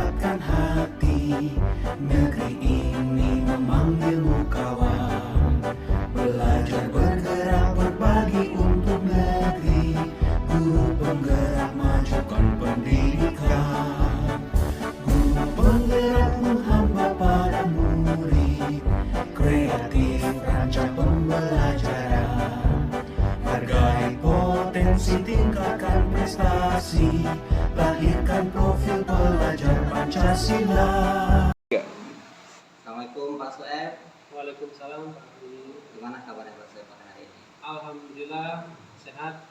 mendapatkan hati. Negeri ini memanggilmu kawan, belajar bergerak berbagi untuk negeri. Guru penggerak majukan pendidikan, guru penggerak menghamba pada murid. Kreatif rancang pembelajaran, hargai potensi, tingkatkan prestasi, lahirkan profil pelajar Pancasila. Assalamualaikum Pak Sueb. Waalaikumsalam Pak Ari. Gimana kabarnya Pak Sueb pada hari ini? Alhamdulillah sehat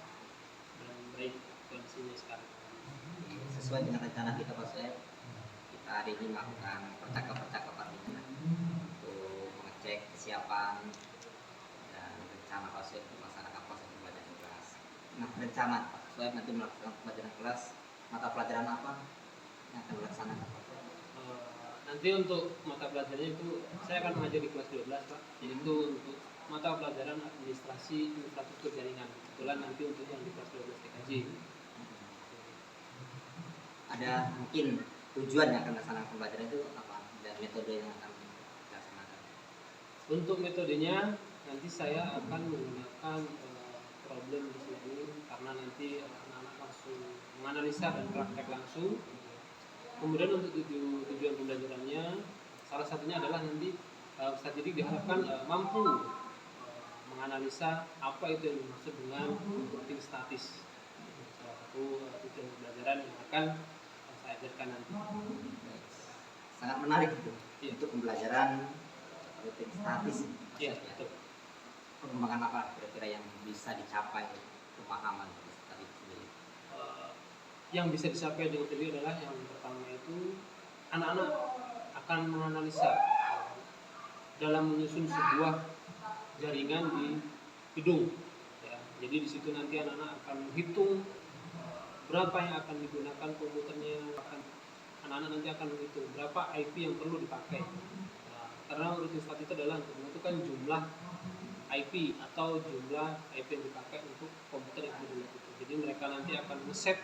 dan baik kondisinya sekarang. Sesuai dengan rencana kita Pak Sueb, kita hari ini melakukan percakapan ringan untuk mengecek kesiapan dan rencana Pak Sueb untuk melaksanakan proses pembelajaran kelas. Nah, rencana Pak Sueb nanti melakukan pembelajaran kelas, mata pelajaran apa yang akan dilaksanakan Pak Sueb? Nanti untuk mata pelajarannya itu saya akan mengajar di kelas 12 Pak, yaitu untuk mata pelajaran administrasi infrastruktur jaringan. Kebetulan nanti untuk yang di kelas 12 TKJ. Ada mungkin tujuan yang akan dilaksanakan pembelajaran itu apa dan metode yang akan dilaksanakan? Untuk metodenya nanti saya akan menggunakan problem di sini karena nanti anak-anak langsung menganalisa dan praktek langsung. Kemudian untuk tujuan pembelajarannya salah satunya adalah nanti peserta didik diharapkan mampu menganalisa apa itu yang dimaksud dengan voting statis. Salah satu tujuan pembelajaran yang akan saya ajarkan nanti. Sangat menarik itu Iya. untuk pembelajaran voting statis. Iya, betul. Pengembangan apa kira-kira yang bisa dicapai pemahaman tadi sendiri? Yang bisa dicapai dengan tadi adalah yang pertama itu anak-anak akan menganalisa dalam menyusun sebuah jaringan di gedung. Ya, jadi di situ nanti anak-anak akan menghitung berapa yang akan digunakan komputernya, anak-anak nanti akan menghitung berapa IP yang perlu dipakai. Nah, karena routing statis itu adalah untuk menentukan jumlah IP atau jumlah IP yang dipakai untuk komputer yang ada di lab itu. Jadi mereka nanti akan ngeset,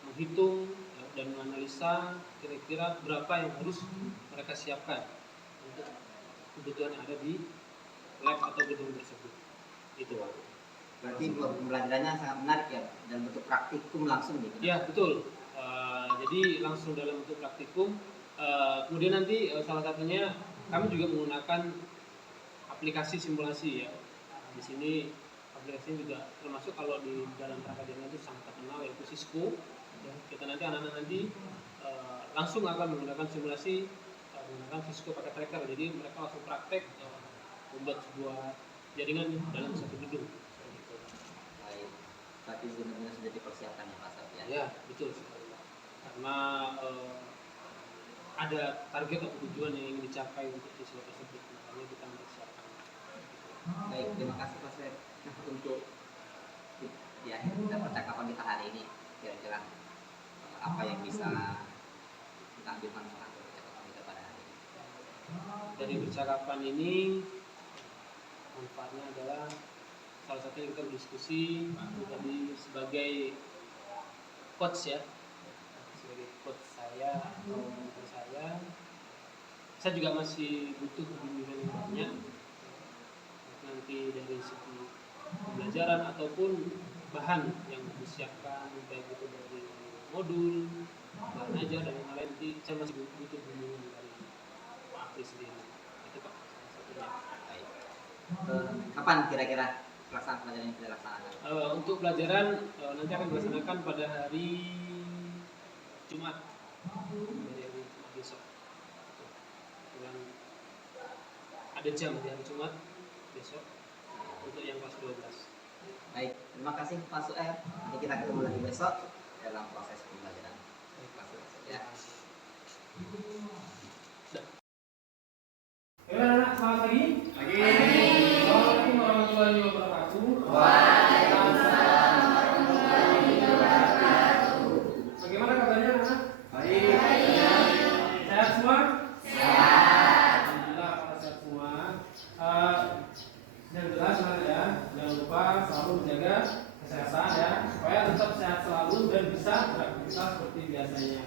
menghitung dan menganalisa kira-kira berapa yang harus mereka siapkan untuk kebutuhan yang ada di lab atau gedung tersebut. Itu Pak. Berarti pembelajarannya sangat menarik ya, dan bentuk praktikum langsung gitu. Ya betul. Jadi langsung dalam bentuk praktikum. Kemudian nanti salah satunya kami juga menggunakan aplikasi simulasi ya. Di sini aplikasinya juga termasuk kalau di dalam perangkat jaringan itu sangat terkenal yaitu Cisco. Ya, kita nanti anak-anak nanti langsung akan menggunakan simulasi menggunakan Cisco pakai tracker. Jadi mereka langsung praktek membuat sebuah jaringan dalam satu gedung. Gitu. Baik, tapi benar-benar sudah dipersiapkan ya Pak Sabia. Ya betul sekali. Karena ada target atau tujuan yang ingin dicapai untuk siswa tersebut, makanya kita mempersiapkan. Baik, terima kasih Pak Seb. Nah, untuk di akhir kita percakapan kita hari ini, kira-kira apa yang bisa kita ambil manfaat dari percakapan kita pada hari ini? Dari percakapan ini manfaatnya adalah salah satunya kita berdiskusi tadi sebagai coach ya, sebagai coach saya atau mentor saya juga masih butuh bimbingan yang banyak nanti dari segi pembelajaran ataupun bahan yang disiapkan baik itu dari modul, bahan ajar dan yang lain. Nanti saya masih butuh bimbingan dari Pak Apri sendiri. Itu Pak salah satunya. Baik. Kapan kira-kira pelaksanaan pelajaran yang kita laksanakan? Untuk pelajaran nanti akan dilaksanakan pada hari Jumat, dari hari Jumat besok. Dan ada jam di hari Jumat besok untuk yang kelas 12. Baik, terima kasih Pak Sueb. Nanti kita ketemu lagi besok dalam proses pembelajaran. Terima kasih Pak Sueb ya. Anak, selamat pagi. Assalamualaikum warahmatullahi wabarakatuh. Waalaikumsalam warahmatullahi wabarakatuh. Bagaimana kabarnya anak? Baik. Sehat semua? Sehat. Alhamdulillah kalau sehat semua. Yang jelas anak ya, jangan lupa selalu menjaga kesehatan ya, supaya tetap sehat selalu dan bisa beraktivitas seperti biasanya.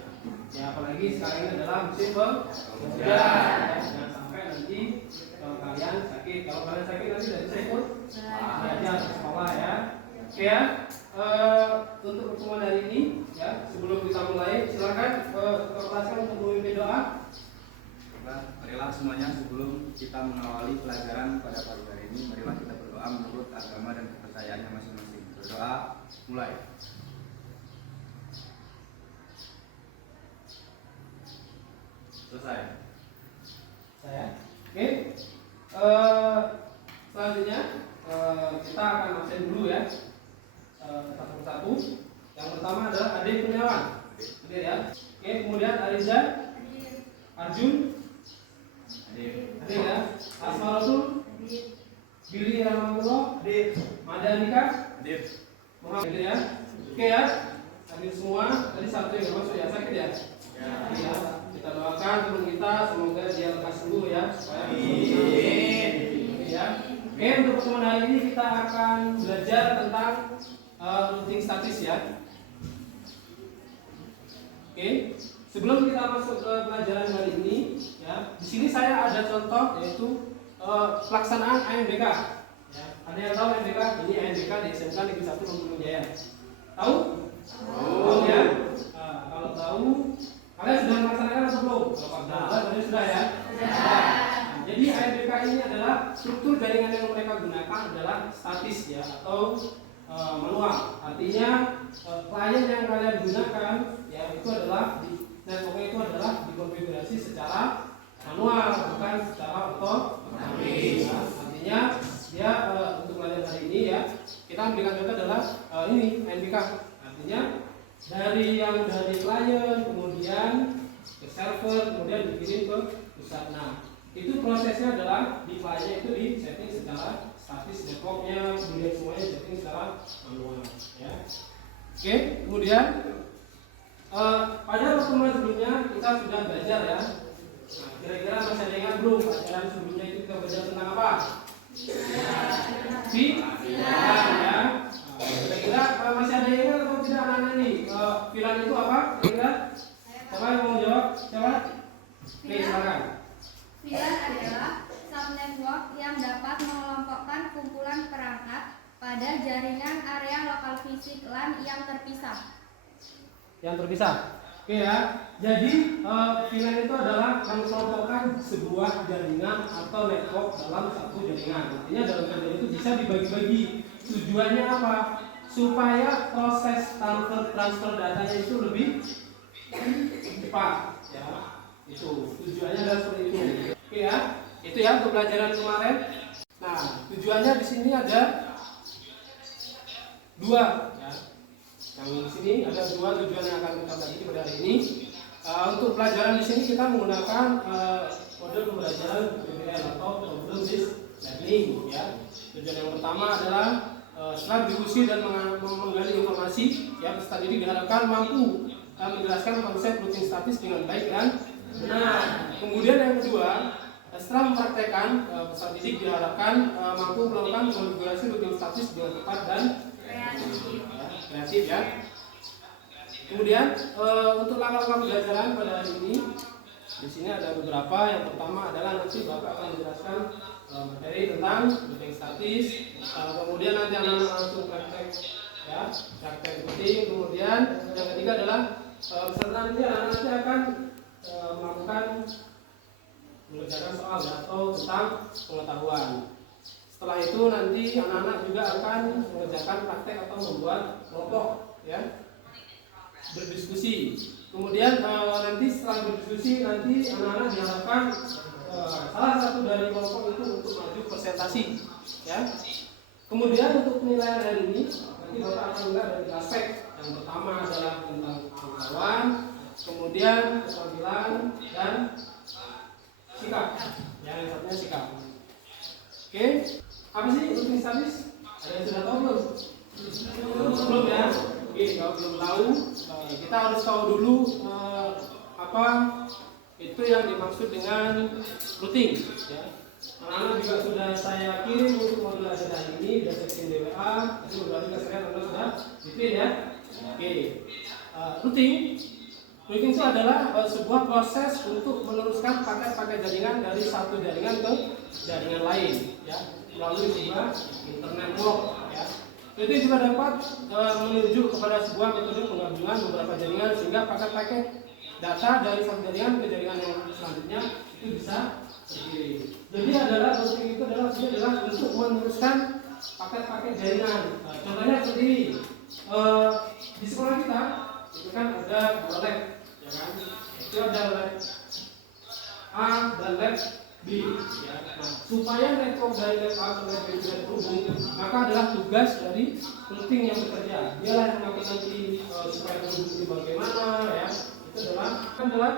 Ya apalagi Apalagi sekarang ini adalah musim penghujan. Jangan sampai nanti kalian sakit. Kalau kalian sakit nanti tidak bisa ikut belajar di sekolah ya. Oke ya. Untuk pertemuan hari ini ya, sebelum kita mulai silakan kelaskan untuk memimpin doa. Marilah semuanya sebelum kita mengawali pelajaran pada pagi hari ini, marilah kita berdoa menurut agama dan kepercayaannya masing-masing. Berdoa, mulai. Selesai. Saya. Oke. Selanjutnya kita akan absen dulu ya. Satu-satu. Yang pertama adalah Ade Kurniawan. Hadir ya. Oke, kemudian Ariza, Arjun, hadir ya. Asma Rasul, Billy Rahmatullah, hadir. Madanika, Hadir. Muhammad, hadir ya. Oke ya. Hadir semua. Tadi satu yang nggak masuk ya, sakit ya. Ya. Kita doakan teman kita semoga dia lekas sembuh ya. Amin. Ya. Oke, untuk pertemuan hari ini kita akan belajar tentang routing statis ya. Oke, sebelum kita masuk ke pelajaran hari ini, ya, di sini saya ada contoh yaitu pelaksanaan ANBK. Ya, ada yang tahu ANBK? Ini ANBK di SMK Negeri 1 Bengkulu Jaya. Tahu? Tahu ya? Kalau tahu, kalian sudah melaksanakan atau belum? Kalau sudah ya. Jadi ANBK ini adalah struktur jaringan yang mereka gunakan adalah statis ya atau manual. Artinya klien yang kalian gunakan ya itu adalah networknya itu adalah dikonfigurasi secara manual bukan secara otomatis. Ya. Artinya dia untuk pelajaran hari ini ya kita ambilkan contoh adalah ini ANBK. Artinya dari klien kemudian ke server kemudian dikirim ke pusat. Nah itu prosesnya adalah di kliennya itu di setting secara statis networknya kemudian semuanya setting secara manual ya. Oke, kemudian pada pertemuan sebelumnya kita sudah belajar ya. Nah, kira-kira masih ada yang ingat belum pelajaran sebelumnya itu kita belajar tentang apa? VLAN ya. Kira-kira masih ada yang ingat atau tidak anak-anak ini? VLAN itu apa? Kira-kira siapa yang mau jawab? Siapa? Oke, silakan. VLAN adalah subnetwork yang dapat mengelompokkan kumpulan perangkat pada jaringan area lokal fisik LAN yang terpisah. Yang terpisah. Oke ya. Jadi VLAN itu adalah mengelompokkan sebuah jaringan atau network dalam satu jaringan. Artinya dalam jaringan itu bisa dibagi-bagi. Tujuannya apa? Supaya proses transfer datanya itu lebih cepat. Ya. Itu tujuannya adalah seperti itu. Oke ya. Itu ya untuk pelajaran kemarin. Nah, tujuannya di sini ada dua ya. Yang di sini ada dua tujuan yang akan kita pelajari pada hari ini. Untuk pelajaran di sini kita menggunakan model pembelajaran PBL atau problem based learning ya. Tujuan yang pertama adalah setelah diskusi dan menggali informasi ya peserta didik diharapkan mampu menjelaskan konsep routing statis dengan baik dan benar. Kemudian yang kedua, setelah mempraktekkan peserta didik diharapkan mampu melakukan konfigurasi routing statis dengan tepat dan kreatif ya. Kemudian untuk langkah-langkah pembelajaran pada hari ini di sini ada beberapa. Yang pertama adalah nanti Bapak akan menjelaskan materi tentang routing statis. Kemudian nanti anak-anak langsung praktek ya, praktek routing. Kemudian yang ketiga adalah peserta nanti anak-anak akan melakukan mengerjakan soal ya, atau tentang pengetahuan. Setelah itu nanti anak-anak juga akan mengerjakan praktek atau membuat kelompok ya, berdiskusi. Kemudian nanti setelah berdiskusi nanti anak-anak diharapkan salah satu dari kelompok itu untuk maju presentasi ya. Kemudian untuk penilaian hari ini nanti Bapak akan melihat dari aspek. Yang pertama adalah tentang pengetahuan, kemudian keterampilan dan sikap. Yang satunya sikap. Oke, apa sih routing statis? Ada yang sudah tahu belum? Belum ya? Oke, kalau belum tahu, kita harus tahu dulu apa itu yang dimaksud dengan routing. Ya. Anak-anak juga sudah saya kirim untuk modul agenda ini dari seksi DWA. Jadi berarti kesehatan sudah dipilih ya. Oke, routing Routing itu adalah sebuah proses untuk meneruskan paket-paket jaringan dari satu jaringan ke jaringan lain, ya, melalui sebuah internet network. Ya. Routing juga dapat menuju kepada sebuah metode penggabungan beberapa jaringan sehingga paket-paket data dari satu jaringan ke jaringan yang selanjutnya itu bisa terkirim. Jadi routing itu adalah untuk meneruskan paket-paket jaringan. Nah, contohnya seperti ini. Di sekolah kita itu kan ada dua lab, ya kan? Itu ada lab A dan lab B, ya. Nah, supaya network dari lab A ke lab B tidak terhubung, maka adalah tugas dari routing yang bekerja. Dialah yang mengatur nanti supaya terhubung itu bagaimana, ya. Itu adalah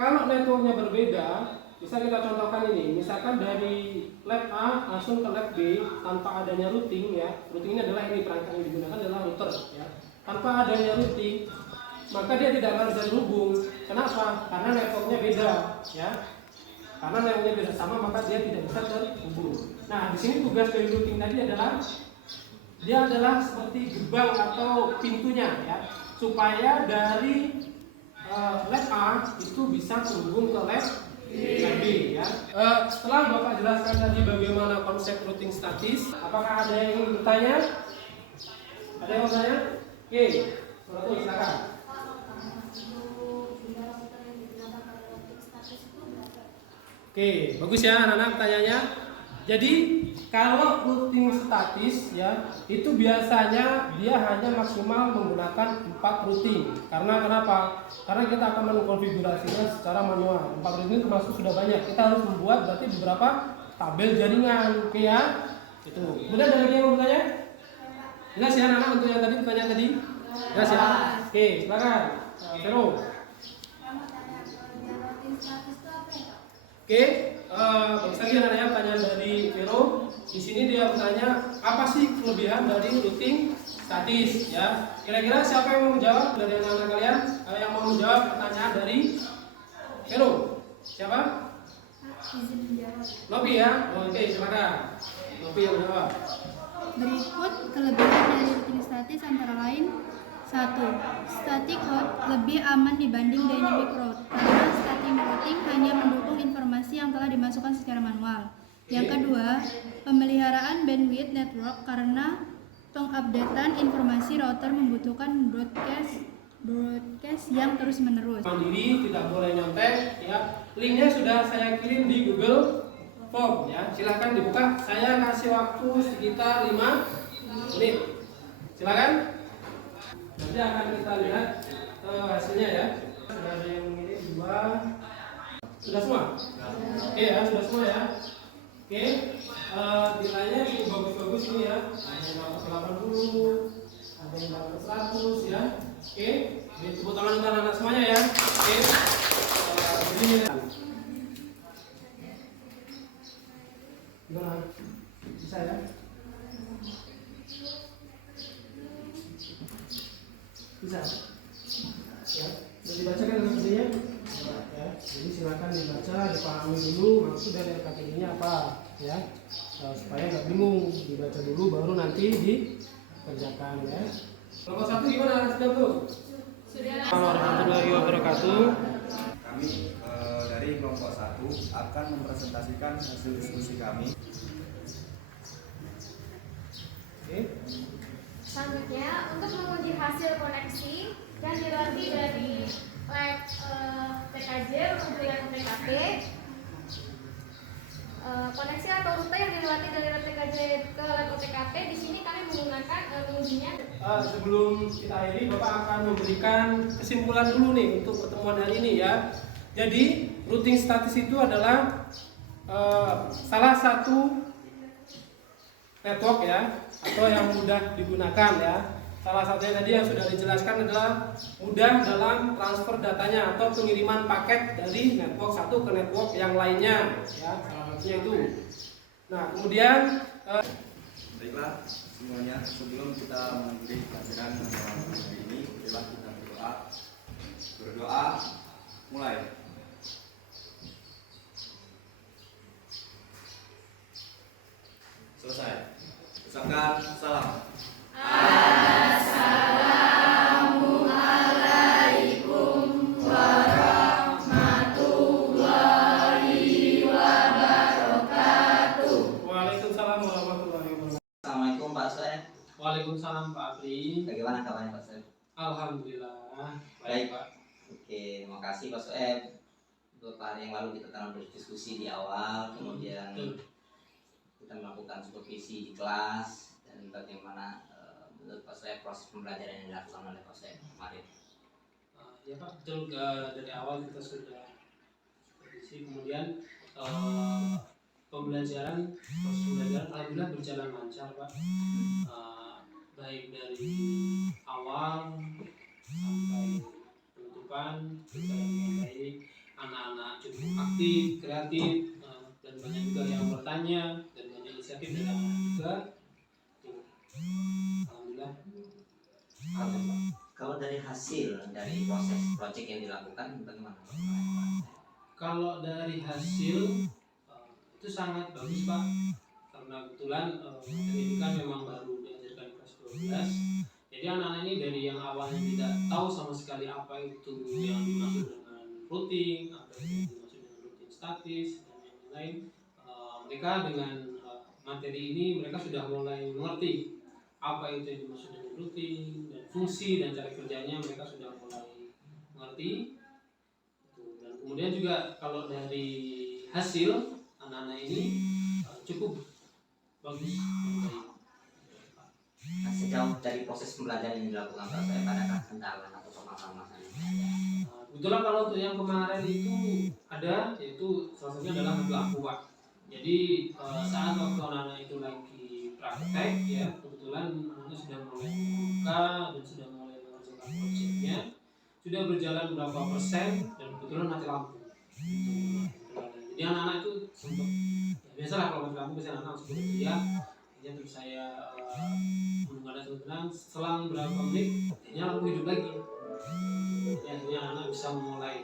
kalau networknya berbeda, bisa kita contohkan ini. Misalkan dari lab A langsung ke lab B tanpa adanya routing, ya. Routing ini adalah ini perangkat yang digunakan adalah router, ya. Tanpa adanya routing, maka dia tidak akan bisa terhubung. Kenapa? Karena networknya beda, ya. Karena networknya beda sama, maka dia tidak bisa terhubung. Nah, di sini tugas dari routing tadi adalah dia adalah seperti gerbang atau pintunya, ya, supaya dari lab A itu bisa terhubung ke lab B, ya. Setelah Bapak jelaskan tadi bagaimana konsep routing statis, apakah ada yang ingin bertanya? Ada yang mau bertanya? Oke, silakan. Oke, bagus ya anak-anak pertanyaannya. Jadi kalau routing statis, ya, itu biasanya dia hanya maksimal menggunakan 4 routing. Karena kenapa? Karena kita akan mengkonfigurasinya secara manual. 4 routing itu termasuk sudah banyak. Kita harus membuat berarti beberapa tabel jaringan, oke ya? Itu. Kemudian ada lagi yang mau bertanya? Jelas ya anak-anak untuk yang tadi pertanyaan tadi? Jelas ya? Oke, silakan. Vero. Oke, bagus lagi anak-anak pertanyaan dari Vero. Di sini dia bertanya apa sih kelebihan dari routing statis, ya. Kira-kira siapa yang mau menjawab dari anak-anak kalian? Yang mau menjawab pertanyaan dari Vero? Siapa? Izin menjawab. Lopi ya? Oke, silakan. Lopi yang menjawab. Berikut kelebihan dari routing statis antara lain: 1. Static route lebih aman dibanding dynamic route karena static routing hanya mendukung informasi yang telah dimasukkan secara manual. Yang kedua, pemeliharaan bandwidth network karena pengupdatean informasi router membutuhkan broadcast yang terus-menerus. Mandiri, tidak boleh nyontek, ya. Linknya sudah saya kirim di Google Form, ya. Silahkan dibuka. Saya kasih waktu sekitar 5 menit. Silakan. Nanti akan kita lihat hasilnya, ya. Sudah ada yang mengirim 2. Sudah semua? Oke, ya, sudah semua, ya. Oke, nilainya cukup bagus-bagus ini, ya. Ada yang dapat 80, ada yang dapat 100, ya. Oke, tepuk tangan untuk anak-anak semuanya, ya. Oke, jadi gimana? Bisa, ya? Bisa? Ya, sudah dibacakan sepertinya? Ya, jadi silakan dibaca, dipahami dulu maksud dari RKTD-nya apa, ya, supaya nggak bingung, dibaca dulu baru nanti dikerjakan, ya. Kelompok 1 gimana? Sudah tuh? Sudah. Warahmatullahi wabarakatuh. Kami dari kelompok 1 akan mempresentasikan hasil diskusi kami. Oke. Selanjutnya, untuk menguji hasil koneksi dan dilatih dari lab TKJ menuju yang TKP, koneksi atau rute yang dilatih dari lab TKJ ke lab TKP, di sini kami menggunakan mengujinya. Sebelum kita akhiri, Bapak akan memberikan kesimpulan dulu nih untuk pertemuan hari ini, ya. Jadi routing statis itu adalah salah satu network, ya, atau yang mudah digunakan, ya. Salah satunya tadi yang sudah dijelaskan adalah mudah dalam transfer datanya atau pengiriman paket dari network satu ke network yang lainnya, ya. Salah satunya itu. Nah, kemudian Baiklah semuanya, sebelum kita mengakhiri pelajaran hari ini, marilah kita berdoa. Berdoa, mulai. Selesai. Ucapkan salam. Assalamualaikum Waalaikumsalam Pak Apri. Bagaimana kabarnya Pak Soeb? Alhamdulillah. Baik. Baik Pak. Oke, terima kasih Pak Soeb. Beberapa hari yang lalu kita telah berdiskusi di awal, kemudian Betul. kita melakukan supervisi di kelas dan bagaimana menurut Pak Soeb proses pembelajaran yang dilakukan oleh Pak Soeb kemarin. Ya Pak, betul, dari awal kita sudah supervisi, kemudian proses pembelajaran alhamdulillah berjalan lancar Pak. Baik dari awal sampai penutupan berjalan dengan baik, anak-anak cukup aktif, kreatif, dan banyak juga yang bertanya dan banyak inisiatif dari anak juga. Alhamdulillah. Kalau dari hasil dari proses proyek yang dilakukan bagaimana Pak? Kalau dari hasil itu sangat bagus Pak, karena kebetulan ini kan memang baru diajarkan kelas 12. Jadi anak-anak ini dari yang awalnya tidak tahu sama sekali apa itu yang dimaksud dengan routing, apa itu yang dimaksud dengan routing statis dan yang lain, mereka dengan materi ini mereka sudah mulai mengerti apa itu yang dimaksud dengan routing dan fungsi dan cara kerjanya, mereka sudah mulai mengerti. Dan kemudian juga kalau dari hasil anak-anak ini cukup bagus dan baik. Nah, sejauh dari proses pembelajaran yang dilakukan Pak Soeb, adakah kendala atau permasalahan yang ada? Kebetulan kalau untuk yang kemarin itu ada, yaitu salah satunya adalah mati lampu Pak. Jadi saat waktu anak-anak itu lagi praktek ya, kebetulan anak-anak sudah mulai membuka dan sudah mulai mengerjakan proyeknya, sudah berjalan berapa persen dan kebetulan mati lampu. Jadi anak-anak itu sempat, ya biasalah kalau mati lampu biasanya anak-anak langsung berteriak. Jadi terus saya menunggu tenang, selang berapa menit akhirnya lampu hidup lagi. Jadi akhirnya anak-anak bisa memulai.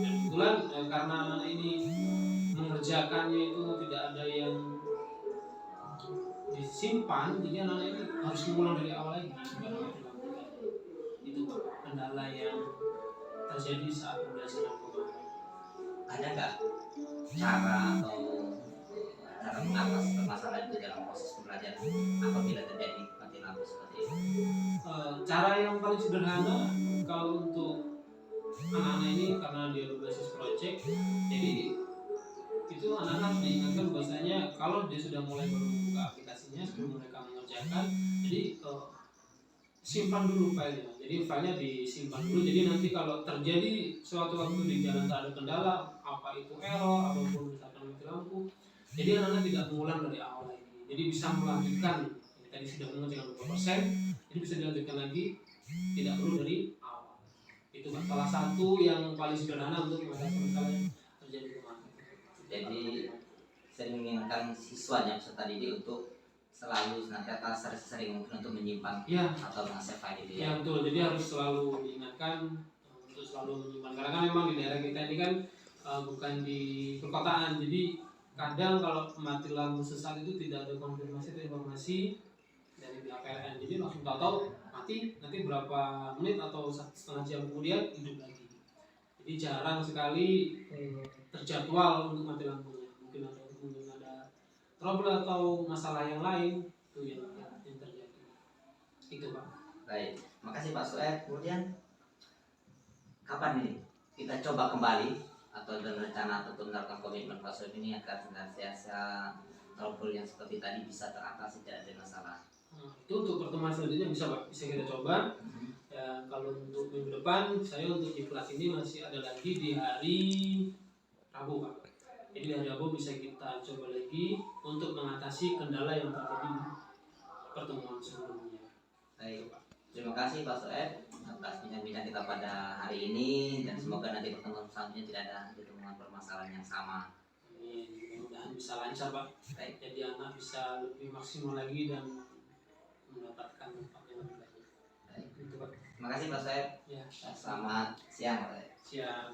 Dan kebetulan karena anak ini mengerjakannya itu tidak ada yang disimpan, jadi anak-anak ini harus mengulang dari awal lagi. Itu kendala yang terjadi saat pembelajaran kemarin. Ada nggak cara atau cara mengatasi permasalahan itu dalam proses pembelajaran apabila terjadi mati lampu seperti itu? Cara yang paling sederhana kalau untuk anak-anak ini karena dia berbasis project, jadi itu anak-anak harus diingatkan bahwasanya kalau dia sudah mulai membuka aplikasinya sebelum mereka mengerjakan, jadi simpan dulu filenya. Jadi filenya disimpan dulu. Jadi nanti kalau terjadi suatu waktu di jalan tak ada kendala, apa itu error, apapun misalkan mati lampu, jadi anak-anak tidak mengulang dari awal lagi. Jadi bisa melanjutkan. Tadi sudah mengerjakan beberapa persen, jadi bisa dilanjutkan lagi, tidak perlu dari awal. Itu kan salah satu yang paling sederhana untuk mengatasi masalah yang terjadi kemarin. Jadi saya mengingatkan siswanya peserta didik untuk selalu senantiasa sering mungkin untuk menyimpan atau meng-save file itu Ya betul, jadi harus selalu diingatkan untuk selalu menyimpan. Karena kan memang di daerah kita ini kan bukan di perkotaan, jadi kadang kalau mati lampu sesaat itu tidak ada konfirmasi atau informasi dari pihak PLN, jadi langsung tahu-tahu mati, nanti berapa menit atau setengah jam kemudian hidup lagi. Jadi jarang sekali terjadwal untuk mati lampunya. Mungkin ada trouble atau masalah yang lain itu yang terjadi. Itu Pak. Baik, makasih Pak Soeb. Kemudian kapan ini kita coba kembali atau ada rencana atau menerapkan komitmen Pak Soeb ini agar senantiasa trouble yang seperti tadi bisa teratasi, tidak ada masalah? Itu untuk pertemuan selanjutnya bisa Pak, bisa kita coba. Ya, kalau untuk minggu depan saya untuk di kelas ini masih ada lagi di hari Rabu Pak. Jadi di hari Rabu bisa kita coba lagi untuk mengatasi kendala yang terjadi di pertemuan sebelumnya. Baik, terima kasih Pak Soeb atas bincang-bincang kita pada hari ini dan semoga nanti pertemuan selanjutnya tidak ada ditemukan permasalahan yang sama. Amin. Mudah-mudahan bisa lancar Pak. Baik. Jadi anak bisa lebih maksimal lagi dan mendapatkan dampak yang lebih baik. Baik. Itu Pak. Terima kasih Pak Soeb. Ya. Selamat siang Pak Soeb. Siap.